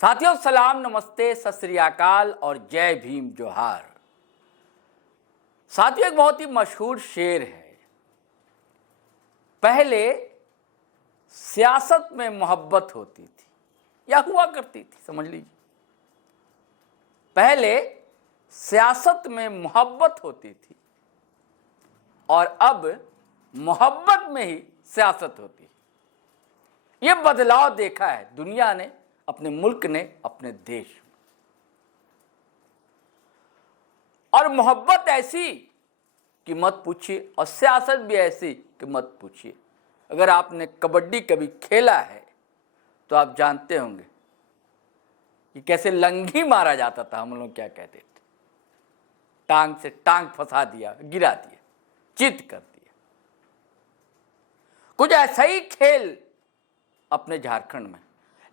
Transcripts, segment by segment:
साथियों सलाम, नमस्ते, सत श्री अकाल और जय भीम जोहार। साथियों एक बहुत ही मशहूर शेर है, पहले सियासत में मोहब्बत होती थी या हुआ करती थी, समझ लीजिए। पहले सियासत में मोहब्बत होती थी और अब मोहब्बत में ही सियासत होती है। ये बदलाव देखा है दुनिया ने, अपने मुल्क ने, अपने देश में। और मोहब्बत ऐसी कि मत पूछिए और सियासत भी ऐसी कि मत पूछिए। अगर आपने कबड्डी कभी खेला है तो आप जानते होंगे कि कैसे लंघी मारा जाता था। हम लोग क्या कहते थे, टांग से टांग फंसा दिया, गिरा दिया, चित कर दिया। कुछ ऐसा ही खेल अपने झारखंड में।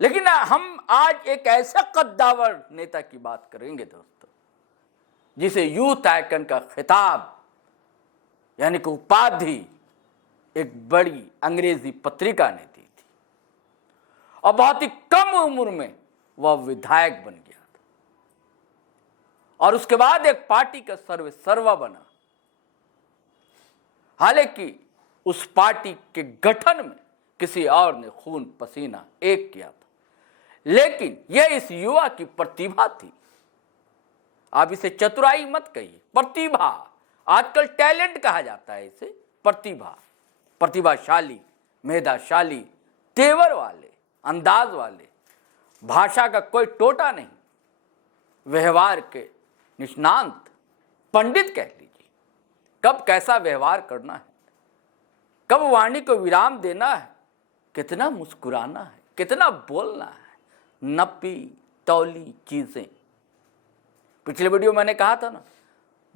लेकिन हम आज एक ऐसे कद्दावर नेता की बात करेंगे दोस्तों, जिसे यूथ आइकन का खिताब यानी कि उपाधि एक बड़ी अंग्रेजी पत्रिका ने दी थी और बहुत ही कम उम्र में वह विधायक बन गया था और उसके बाद एक पार्टी का सर्वा बना। हालांकि उस पार्टी के गठन में किसी और ने खून पसीना एक किया था, लेकिन यह इस युवा की प्रतिभा थी। आप इसे चतुराई मत कहिए, प्रतिभा। आजकल टैलेंट कहा जाता है इसे, प्रतिभा। प्रतिभाशाली, मेधाशाली, तेवर वाले, अंदाज वाले, भाषा का कोई टोटा नहीं, व्यवहार के निष्णांत, पंडित कह लीजिए। कब कैसा व्यवहार करना है, कब वाणी को विराम देना है, कितना मुस्कुराना है, कितना बोलना है, नपी तौली चीजें। पिछले वीडियो मैंने कहा था ना,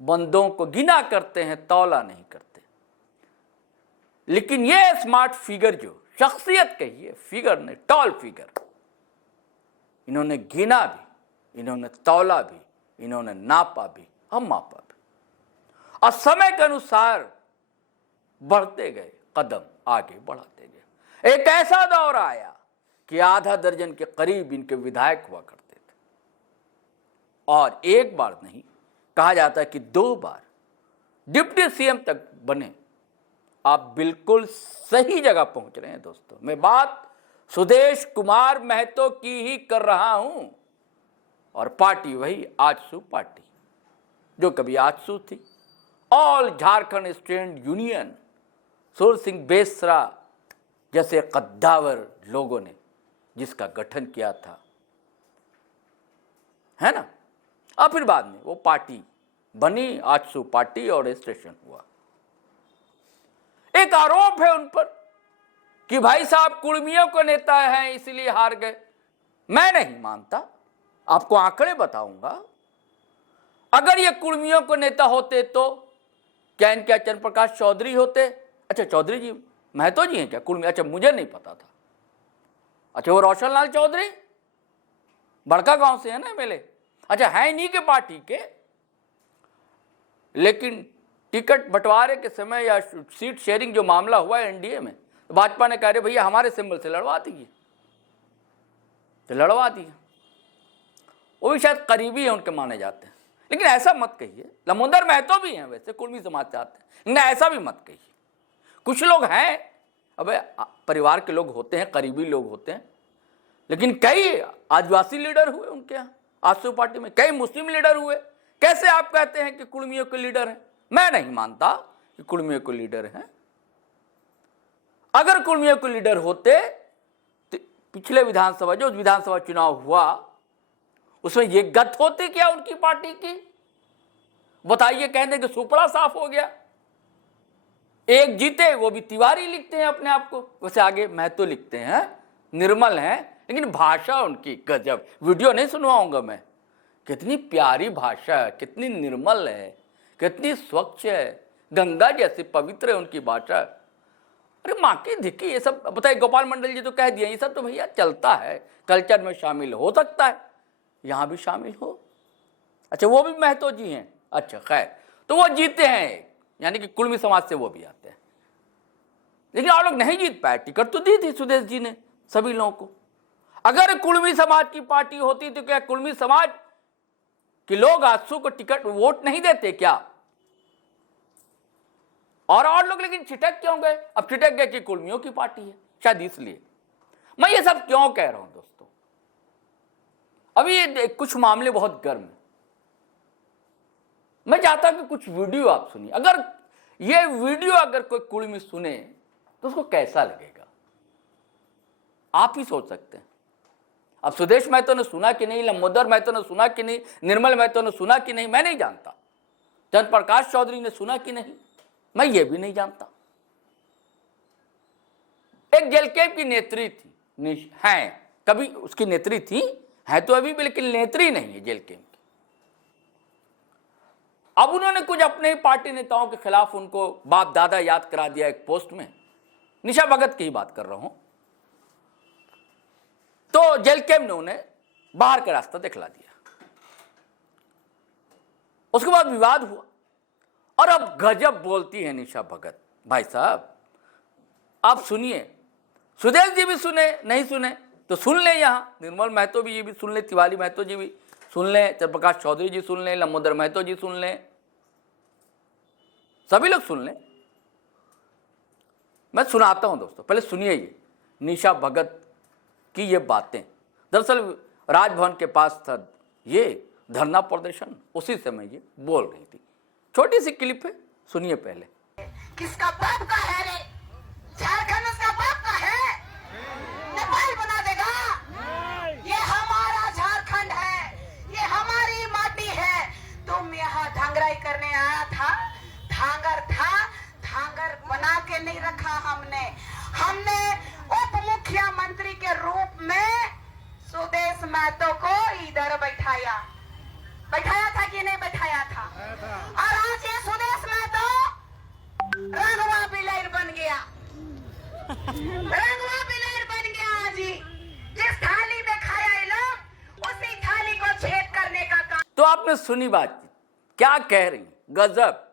बंदों को गिना करते हैं, तौला नहीं करते। लेकिन ये स्मार्ट फिगर, जो शख्सियत कहिए, फिगर ने, टॉल फिगर, इन्होंने गिना भी, इन्होंने तौला भी, इन्होंने नापा भी और मापा भी, और समय के अनुसार बढ़ते गए, कदम आगे बढ़ाते गए। एक ऐसा दौर आया कि आधा दर्जन के करीब इनके विधायक हुआ करते थे और एक बार नहीं, कहा जाता है कि 2 बार डिप्टी सीएम तक बने। आप बिल्कुल सही जगह पहुंच रहे हैं दोस्तों। मैं बात सुदेश कुमार महतो की ही कर रहा हूं और पार्टी वही आजसू पार्टी, जो कभी आजसू थी, ऑल झारखंड स्टूडेंट यूनियन। सुर सिंह बेसरा जैसे कद्दावर लोगों ने जिसका गठन किया था, है ना। और फिर बाद में वो पार्टी बनी, आजसू पार्टी, और रजिस्ट्रेशन हुआ। एक आरोप है उन पर कि भाई साहब कुर्मियों को नेता हैं इसलिए हार गए। मैं नहीं मानता, आपको आंकड़े बताऊंगा। अगर ये कुर्मियों को नेता होते तो क्या इनके चंद्र प्रकाश चौधरी होते? अच्छा, चौधरी जी महतो जी हैं क्या कुर्मी? अच्छा, मुझे नहीं पता था। अच्छा, वो रोशन लाल चौधरी बड़का गांव से है ना एमएलए। अच्छा, है इन्हीं के पार्टी के, लेकिन टिकट बंटवारे के समय या सीट शेयरिंग जो मामला हुआ एनडीए में, तो भाजपा ने कहा, भैया हमारे सिंबल से लड़वा दीजिए, तो लड़वा दिया। वो भी शायद करीबी है उनके, माने जाते हैं। लेकिन ऐसा मत कहिए, लमोदर महतो भी हैं वैसे, कुर्मी समाज से आते हैं, लेकिन ऐसा भी मत कहिए। कुछ लोग हैं, अबे परिवार के लोग होते हैं, करीबी लोग होते हैं, लेकिन कई आदिवासी लीडर हुए उनके यहाँ आजसू पार्टी में, कई मुस्लिम लीडर हुए। कैसे आप कहते हैं कि कुर्मियों के लीडर हैं? मैं नहीं मानता कि कुर्मियों के लीडर हैं। अगर कुर्मियों के लीडर होते तो पिछले विधानसभा, जो विधानसभा चुनाव हुआ, उसमें ये गत होती क्या उनकी पार्टी की? बताइए। कहते कि सुपड़ा साफ हो गया, एक जीते, वो भी तिवारी लिखते हैं अपने आप को, वैसे आगे महतो लिखते हैं, निर्मल हैं, लेकिन भाषा उनकी गजब। वीडियो नहीं सुनवाऊंगा मैं, कितनी प्यारी भाषा है, कितनी निर्मल है, कितनी स्वच्छ है, गंगा जैसी पवित्र है उनकी भाषा। अरे माँ की धिक्की, ये सब बताइए। गोपाल मंडल जी तो कह दिए, ये सब तो भैया चलता है, कल्चर में शामिल हो सकता है, यहाँ भी शामिल हो। अच्छा, वो भी महतो जी हैं। अच्छा, खैर, तो वो जीते हैं, यानी कि कुर्मी समाज से वो भी आते हैं। लेकिन आप लोग नहीं जीत पाए। टिकट तो दी थी सुदेश जी ने सभी लोगों को। अगर कुर्मी समाज की पार्टी होती तो क्या कुर्मी समाज के लोग आजसू को टिकट वोट नहीं देते क्या? और लोग लेकिन छिटक क्यों गए? अब छिटक गए कि कुर्मियों की पार्टी है, शायद इसलिए। मैं ये सब क्यों कह रहा हूं दोस्तों? अभी ये कुछ मामले बहुत गर्म है। मैं चाहता हूं कि कुछ वीडियो आप सुनिए। अगर ये वीडियो अगर कोई कुर्मी सुने तो उसको कैसा लगेगा, आप ही सोच सकते हैं। अब सुदेश महतो ने सुना कि नहीं, लंबोदर महतो ने सुना कि नहीं, निर्मल महतो ने सुना कि नहीं, मैं नहीं जानता। चंद्र प्रकाश चौधरी ने सुना कि नहीं, मैं ये भी नहीं जानता। एक जेल कैंप की नेत्री थी, है, कभी उसकी नेत्री थी, है तो अभी भी, लेकिन नेत्री नहीं है जेल कैंप की। अब उन्होंने कुछ अपने ही पार्टी नेताओं के खिलाफ उनको बाप दादा याद करा दिया एक पोस्ट में। निशा भगत की ही बात कर रहा हूं। तो जेल कैंप ने उन्हें बाहर का रास्ता दिखला दिया। उसके बाद विवाद हुआ और अब गजब बोलती है निशा भगत। भाई साहब आप सुनिए, सुदेश जी भी सुने, नहीं सुने तो सुन ले, यहां निर्मल महतो भी ये भी सुन ले, तिवारी महतो जी भी सुन ले, चंद्रप्रकाश चौधरी जी सुन ले, लंबोदर महतो जी सुन ले, सभी लोग सुन ले। मैं सुनाता हूं दोस्तों, पहले सुनिए ये निशा भगत की ये बातें। दरअसल राजभवन के पास था ये धरना प्रदर्शन, उसी समय ये बोल रही थी। छोटी सी क्लिप है, सुनिए पहले। किसका बाप का है रे? झारखंड उसका बाप का है? नेपाल बना देगा? ये हमारा झारखंड है, ये हमारी माटी है। तुम यहाँ धांगराई करने आया था, धांगर था, धांगर बना के नहीं रखा हमने उप मुख्यमंत्री के रूप में सुदेश महतो को इधर बैठाया था कि नहीं बैठाया था? और आज ये सुदेश महतो रंगवा बिलेर बन गया, रंगवा बिलेर बन गया। आज ही जिस थाली में खाया ये लोग, उसी थाली को छेद करने का काम। तो आपने सुनी बात, क्या कह रही, गजब।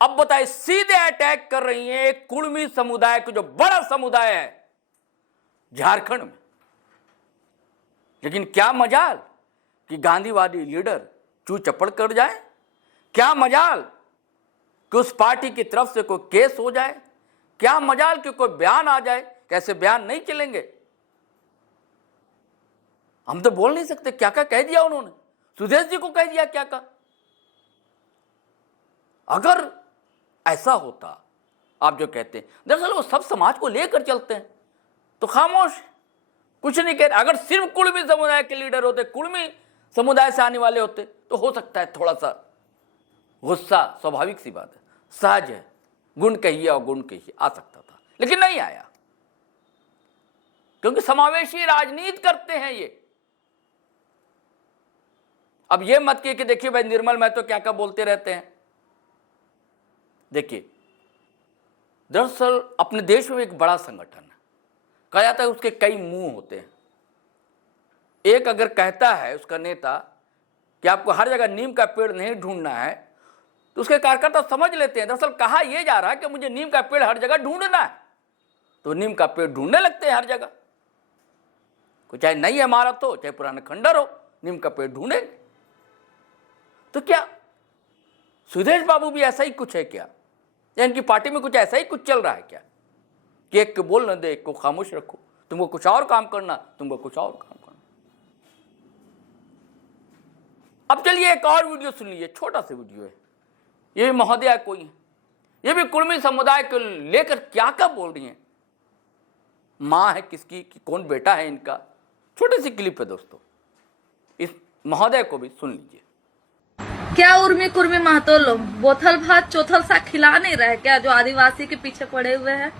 अब बताइए, सीधे अटैक कर रही है एक कुर्मी समुदाय को, जो बड़ा समुदाय है झारखंड में। लेकिन क्या मजाल कि गांधीवादी लीडर चू चपड़ कर जाए, क्या मजाल कि उस पार्टी की तरफ से कोई केस हो जाए, क्या मजाल कि कोई बयान आ जाए। कैसे बयान नहीं चलेंगे? हम तो बोल नहीं सकते क्या क्या कह दिया उन्होंने, सुदेश जी को कह दिया क्या क्या। अगर ऐसा होता, आप जो कहते हैं, दरअसल वो सब समाज को लेकर चलते हैं तो खामोश, कुछ नहीं कहते। अगर सिर्फ कुर्मी समुदाय के लीडर होते, कुर्मी समुदाय से आने वाले होते, तो हो सकता है थोड़ा सा गुस्सा, स्वाभाविक सी बात है, सहज है, गुण कहिए और गुण कहिए, आ सकता था, लेकिन नहीं आया, क्योंकि समावेशी राजनीति करते हैं ये। अब ये मत कि देखिए भाई निर्मल महतो क्या क्या बोलते रहते हैं। देखिए, दरअसल अपने देश में एक बड़ा संगठन है, कहा जाता है उसके कई मुंह होते हैं। एक अगर कहता है उसका नेता कि आपको हर जगह नीम का पेड़ नहीं ढूंढना है, तो उसके कार्यकर्ता समझ लेते हैं दरअसल कहा यह जा रहा है कि मुझे नीम का पेड़ हर जगह ढूंढना है, तो नीम का पेड़ ढूंढने लगते हैं हर जगह। कोई चाहे नई इमारत हो, चाहे पुराना खंडर हो, नीम का पेड़ ढूंढेंगे। तो क्या सुदेश बाबू भी ऐसा ही कुछ है क्या, या इनकी पार्टी में कुछ ऐसा ही कुछ चल रहा है क्या कि एक को बोल न दे, एक को खामोश रखो, तुमको कुछ और काम करना, तुमको कुछ और काम करना। अब चलिए एक और वीडियो सुन लीजिए, छोटा सा वीडियो है, ये भी महोदया कोई है, ये भी कुर्मी समुदाय को लेकर क्या क्या बोल रही है। माँ है किसकी कि कौन बेटा है इनका, छोटी सी क्लिप है दोस्तों, इस महोदय को भी सुन लीजिए। क्या उर्मी कुर्मी महतो लोग बोथल भात चौथल सा खिला नहीं रहे क्या, जो आदिवासी के पीछे पड़े हुए हैं?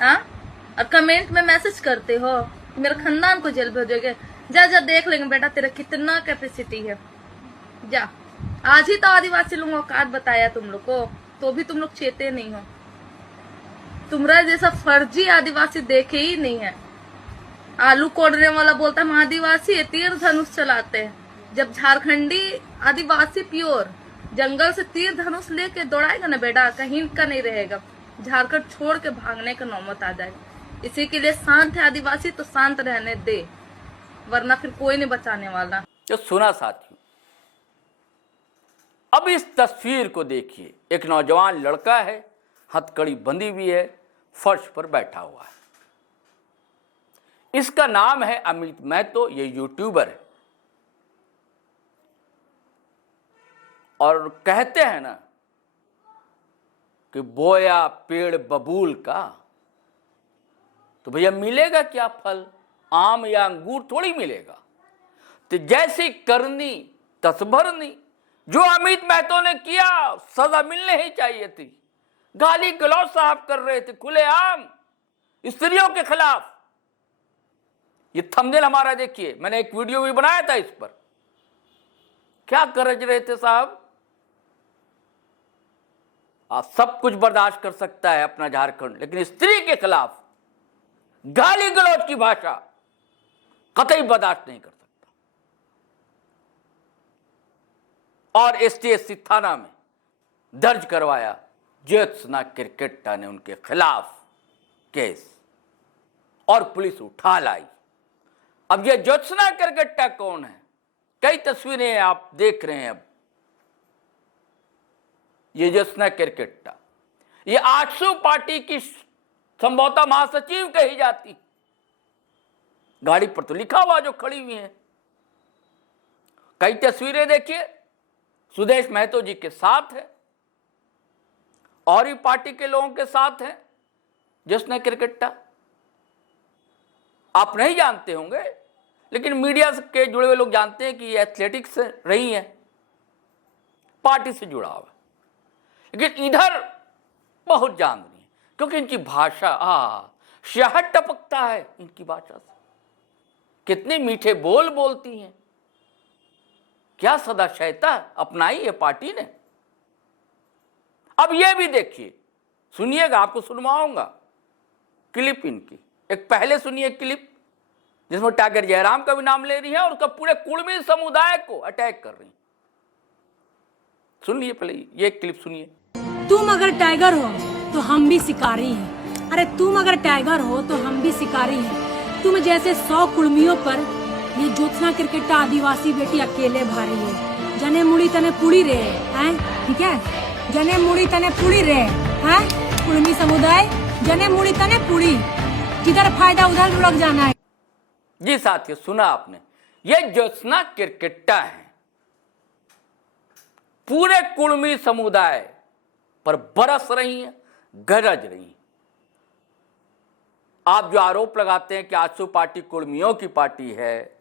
और कमेंट में मैसेज करते हो मेरे खानदान को जेल भेजोगे। जा जा देख लेंगे बेटा तेरा कितना कैपेसिटी है, जा। आज ही तो आदिवासी लोगों का औकात बताया तुम लोग को, तो भी तुम लोग चेते नहीं हो। तुम्हारा जैसा फर्जी आदिवासी देखे ही नहीं है। आलू कोड़ने वाला बोलता हम आदिवासी तीर धनुष चलाते हैं, जब झारखंडी आदिवासी प्योर जंगल से तीर धनुष लेके दौड़ाएगा ना बेटा, कहीं का नहीं रहेगा, झारखंड छोड़ के भागने का नौबत आ जाएगा। इसी के लिए शांत है आदिवासी तो शांत रहने दे। वरना फिर कोई नहीं बचाने वाला। जो सुना साथियों, अब इस तस्वीर को देखिए। एक नौजवान लड़का है, हथकड़ी बंधी हुई है, फर्श पर बैठा हुआ है। इसका नाम है अमित महतो, ये यूट्यूबर है। और कहते हैं ना कि बोया पेड़ बबूल का, तो भैया मिलेगा क्या फल? आम या अंगूर थोड़ी मिलेगा। तो जैसी करनी तस्भरनी, जो अमित महतो ने किया सजा मिलने ही चाहिए थी। गाली गलौज साहब कर रहे थे खुलेआम स्त्रियों के खिलाफ। ये थंबनेल हमारा देखिए, मैंने एक वीडियो भी बनाया था इस पर। क्या गरज रहे थे साहब? आप सब कुछ बर्दाश्त कर सकता है अपना झारखंड, लेकिन स्त्री के खिलाफ गाली गलौज की भाषा कतई बर्दाश्त नहीं कर सकता। और एसटीएससी थाना में दर्ज करवाया। ज्योत्सना किरकेट्टा ने उनके खिलाफ केस और पुलिस उठा लाई। अब ये ज्योत्सना किरकेट्टा कौन है? कई तस्वीरें आप देख रहे हैं। अब ये ज्योत्सना किरकेट्टा, ये आजसू पार्टी की संभवतः महासचिव कही जाती। गाड़ी पर तो लिखा हुआ जो खड़ी हुई है। कई तस्वीरें देखिए, सुदेश महतो जी के साथ है और ही पार्टी के लोगों के साथ है ज्योत्सना किरकेट्टा। आप नहीं जानते होंगे, लेकिन मीडिया के जुड़े हुए लोग जानते हैं कि ये एथलेटिक्स से रही है, पार्टी से जुड़ा हुआ। लेकिन इधर बहुत जान रही है, क्योंकि इनकी भाषा शहद टपकता है इनकी भाषा से। कितने मीठे बोल बोलती हैं। क्या सदाशयता अपनाई है पार्टी ने। अब ये भी देखिए, सुनिएगा, आपको सुनवाऊंगा क्लिप इनकी। एक पहले सुनिए क्लिप जिसमें टाइगर जयराम का भी नाम ले रही है और उसका पूरे कुर्मी समुदाय को अटैक कर रही है। सुनिए पहले ये क्लिप सुनिए। तुम अगर टाइगर हो तो हम भी शिकारी हैं। अरे तुम अगर टाइगर हो तो हम भी शिकारी हैं। तुम जैसे 100 कुर्मियों पर ये ज्योत्सना किरकेट्टा आदिवासी बेटी अकेले भारी है। जने मुड़ी तने पुड़ी रे हैं, ठीक है? जने मुड़ी तने पुड़ी रे हैं, कुर्मी समुदाय जने मुड़ी तने पुड़ी, जिधर फायदा उधर लुढ़क जाना है। जी साथियों, सुना आपने, ये ज्योत्सना किरकेट्टा है, पूरे कुर्मी समुदाय पर बरस रही है, गरज रही है। आप जो आरोप लगाते हैं कि आजसू पार्टी कुर्मियों की पार्टी है,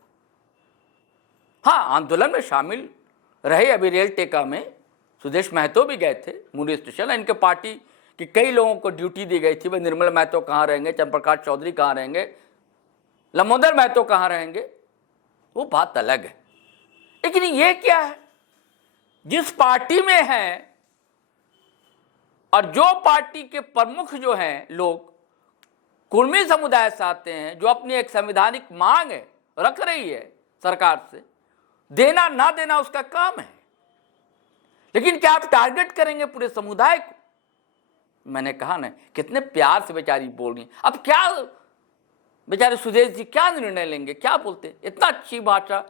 हाँ, आंदोलन में शामिल रहे। अभी रेल टेका में सुदेश महतो भी गए थे मुंडी स्टेशन। इनके पार्टी की कई लोगों को ड्यूटी दी गई थी। भाई निर्मल महतो कहाँ रहेंगे, चंद्रप्रकाश चौधरी कहाँ रहेंगे, लंबोदर महतो कहाँ रहेंगे, वो बात अलग है। लेकिन ये क्या है, जिस पार्टी में है और जो पार्टी के प्रमुख जो हैं लोग कुर्मी समुदाय से आते हैं, जो अपनी एक संवैधानिक मांग है रख रही है सरकार से, देना ना देना उसका काम है। लेकिन क्या आप टारगेट करेंगे पूरे समुदाय को? मैंने कहा ना, कितने प्यार से बेचारी बोल रही है। अब क्या बेचारे सुदेश जी क्या निर्णय लेंगे, क्या बोलते, इतना अच्छी भाषा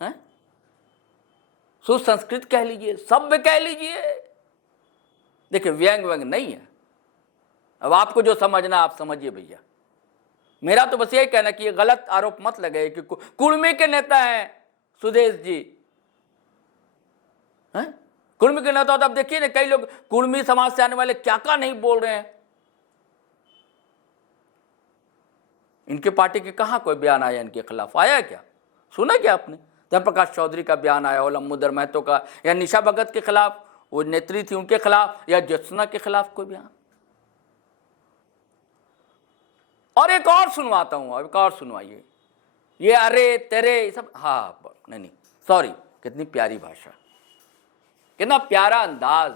है, सुसंस्कृत कह लीजिए, सभ्य कह लीजिए। देखिए, व्यंग व्यंग नहीं है। अब आपको जो समझना आप समझिए भैया। मेरा तो बस यही कहना कि ये गलत आरोप मत लगे कि कुर्मी के नेता हैं सुदेश जी, हैं कुर्मी के नेता। तो अब देखिए ना, कई लोग कुर्मी समाज से आने वाले क्या क्या नहीं बोल रहे हैं। इनके पार्टी के कहां कोई बयान आया इनके खिलाफ? आया क्या? सुना क्या आपने? चंद्रप्रकाश चौधरी का बयान आया हो, लंबोदर महतो का, या निशा भगत के खिलाफ, वो नेत्री थी उनके खिलाफ, या ज्योत्सना के खिलाफ कोई बयान? और एक और सुनवाता हूं, एक और सुनवाइए। ये अरे तेरे ये सब, हाँ नहीं सॉरी, कितनी प्यारी भाषा, कितना प्यारा अंदाज।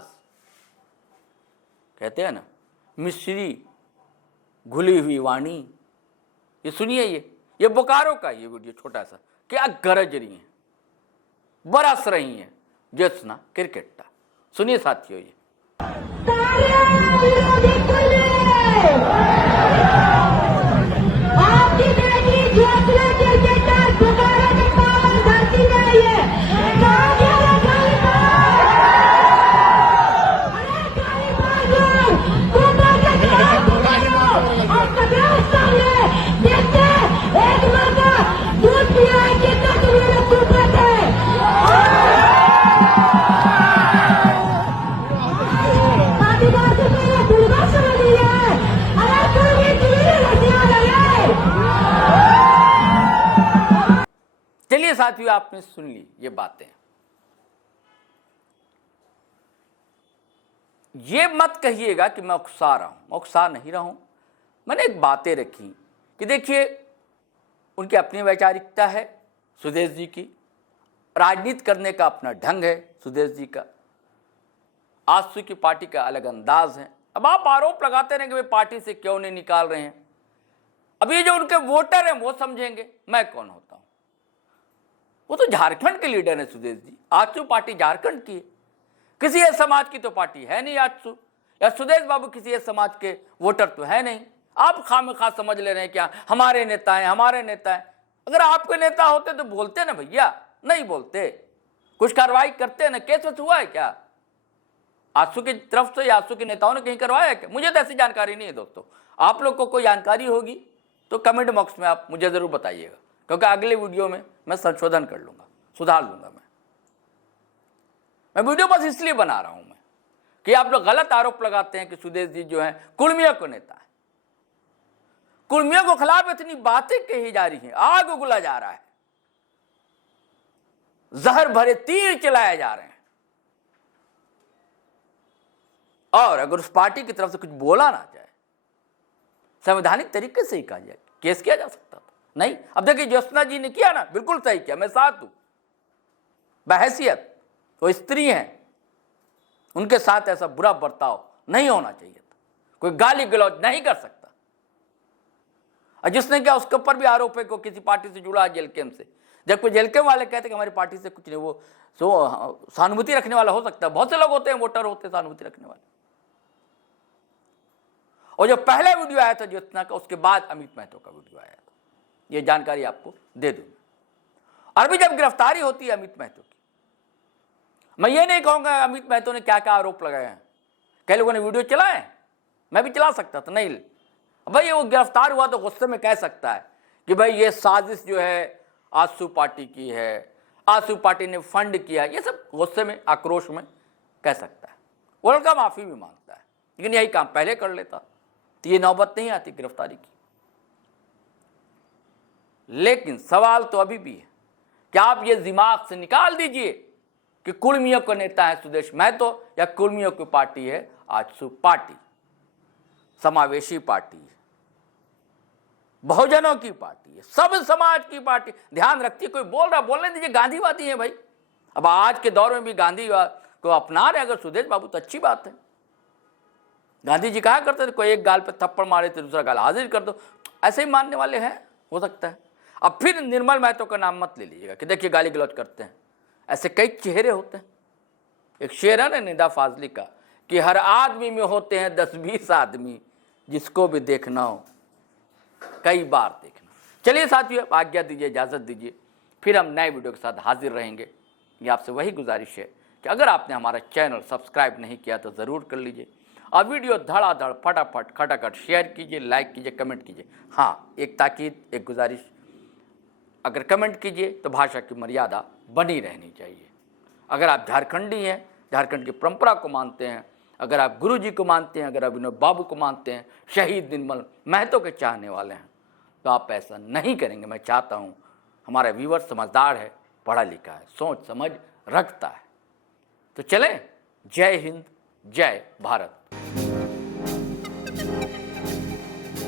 कहते हैं ना, मिश्री घुली हुई वाणी। ये सुनिए, ये बोकारो का ये वीडियो छोटा सा, क्या गरज रही है, बरस रही है ज्योत्सना किरकेट्टा। सुनिए साथियों, ये आपकी बेटी ज्योत्सना किरकेट्टा चलिए साथियों, आपने सुन ली ये बातें। ये मत कहिएगा कि मैं उकसा रहा हूं, मैं उकसा नहीं रहा हूं। मैंने एक बातें रखी कि देखिए, उनकी अपनी वैचारिकता है सुदेश जी की, राजनीति करने का अपना ढंग है सुदेश जी का, आजसू की पार्टी का अलग अंदाज है। अब आप आरोप लगाते रहे कि वे पार्टी से क्यों नहीं निकाल रहे हैं। अब ये जो उनके वोटर हैं वो समझेंगे मैं कौन होता हूं। वो तो झारखंड के लीडर हैं सुदेश जी, आजसू पार्टी झारखंड की है, किसी एक समाज की तो पार्टी है नहीं आजसू, या सुदेश बाबू किसी एक समाज के वोटर तो है नहीं। आप खामखा समझ ले रहे हैं क्या हमारे नेता हैं, हमारे नेता हैं। अगर आपके नेता होते तो बोलते ना भैया, नहीं बोलते, कुछ कार्रवाई करते ना। केस वैस हुआ है क्या आजसू की तरफ से, आजसू के नेताओं ने कहीं करवाया है क्या? मुझे तो ऐसी जानकारी नहीं है दोस्तों। आप लोग को कोई जानकारी होगी तो कमेंट बॉक्स में आप मुझे जरूर बताइएगा, क्योंकि अगले वीडियो में मैं संशोधन कर लूंगा, सुधार लूंगा। मैं वीडियो बस इसलिए बना रहा हूं मैं कि आप लोग गलत आरोप लगाते हैं कि सुदेश जी जो है कुर्मियों को नेता है। कुर्मियों को खिलाफ इतनी बातें कही जा रही हैं, आग उगला जा रहा है, जहर भरे तीर चलाए जा रहे हैं, और अगर उस पार्टी की तरफ से कुछ बोला ना जाए, संवैधानिक तरीके से ही कहा जाए, केस किया जा सकता था। नहीं, अब देखिए ज्योत्सना जी ने किया ना, बिल्कुल सही किया, मैं साथ हूं। बहैसियत वो स्त्री हैं, उनके साथ ऐसा बुरा बर्ताव नहीं होना चाहिए था, कोई गाली गलौज नहीं कर सकता। और जिसने क्या, उसके ऊपर भी आरोप है कि किसी पार्टी से जुड़ा जेल कैंप से। जब कोई जेल कैंप वाले कहते कि हमारी पार्टी से कुछ नहीं, वो सहानुभूति रखने वाला हो सकता है, बहुत से लोग होते हैं, वोटर होते हैं सहानुभूति रखने वाले। और जो पहले वीडियो आया था ज्योत्सना का, उसके बाद अमित महतो का वीडियो आया था, ये जानकारी आपको दे दूं। और अभी जब गिरफ्तारी होती है अमित महतो की, मैं ये नहीं कहूंगा अमित महतो ने क्या क्या आरोप लगाए हैं। कई लोगों ने वीडियो चलाए, मैं भी चला सकता था, नहीं भाई वो गिरफ्तार हुआ तो गुस्से में कह सकता है कि भाई ये साजिश जो है आजसू पार्टी की है, आजसू पार्टी ने फंड किया, ये सब गुस्से में आक्रोश में कह सकता है। वो लड़का माफी भी मांगता है, लेकिन यही काम पहले कर लेता तो ये नौबत नहीं आती गिरफ्तारी की। लेकिन सवाल तो अभी भी है कि आप ये दिमाग से निकाल दीजिए कि कुर्मियों का नेता है सुदेश महतो या कुर्मियों की पार्टी है आजसू पार्टी। समावेशी पार्टी है, बहुजनों की पार्टी है, सब समाज की पार्टी। ध्यान रखिए, कोई बोल रहा बोलने दीजिए, गांधीवादी है भाई। अब आज के दौर में भी गांधीवाद को अपना रहे अगर सुदेश बाबू तो अच्छी बात है। गांधी जी कहा करते थे कोई एक गाल पे थप्पड़ मारे तो दूसरा गाल हाजिर कर दो, ऐसे ही मानने वाले हैं, हो सकता है। अब फिर निर्मल महतो का नाम मत ले लीजिएगा कि देखिए गाली गलौज करते हैं, ऐसे कई चेहरे होते हैं। एक शेर है ना निदा फाजली का कि हर आदमी में होते हैं 10-20 आदमी, जिसको भी देखना हो कई बार देखना। चलिए साथियों, आज्ञा दीजिए, इजाजत दीजिए, फिर हम नए वीडियो के साथ हाजिर रहेंगे। ये आपसे वही गुजारिश है कि अगर आपने हमारा चैनल सब्सक्राइब नहीं किया तो ज़रूर कर लीजिए, और वीडियो धड़ाधड़ फटाफट खटाखट शेयर कीजिए, लाइक कीजिए, कमेंट कीजिए। हाँ, एक ताकीद, एक गुजारिश, अगर कमेंट कीजिए तो भाषा की मर्यादा बनी रहनी चाहिए। अगर आप झारखंडी हैं, झारखंड की परंपरा को मानते हैं, अगर आप गुरु जी को मानते हैं, अगर आप विनोद बाबू को मानते हैं, शहीद निर्मल महतो के चाहने वाले हैं, तो आप ऐसा नहीं करेंगे। मैं चाहता हूँ, हमारा व्यूअर समझदार है, पढ़ा लिखा है, सोच समझ रखता है। तो चलें, जय हिंद, जय भारत।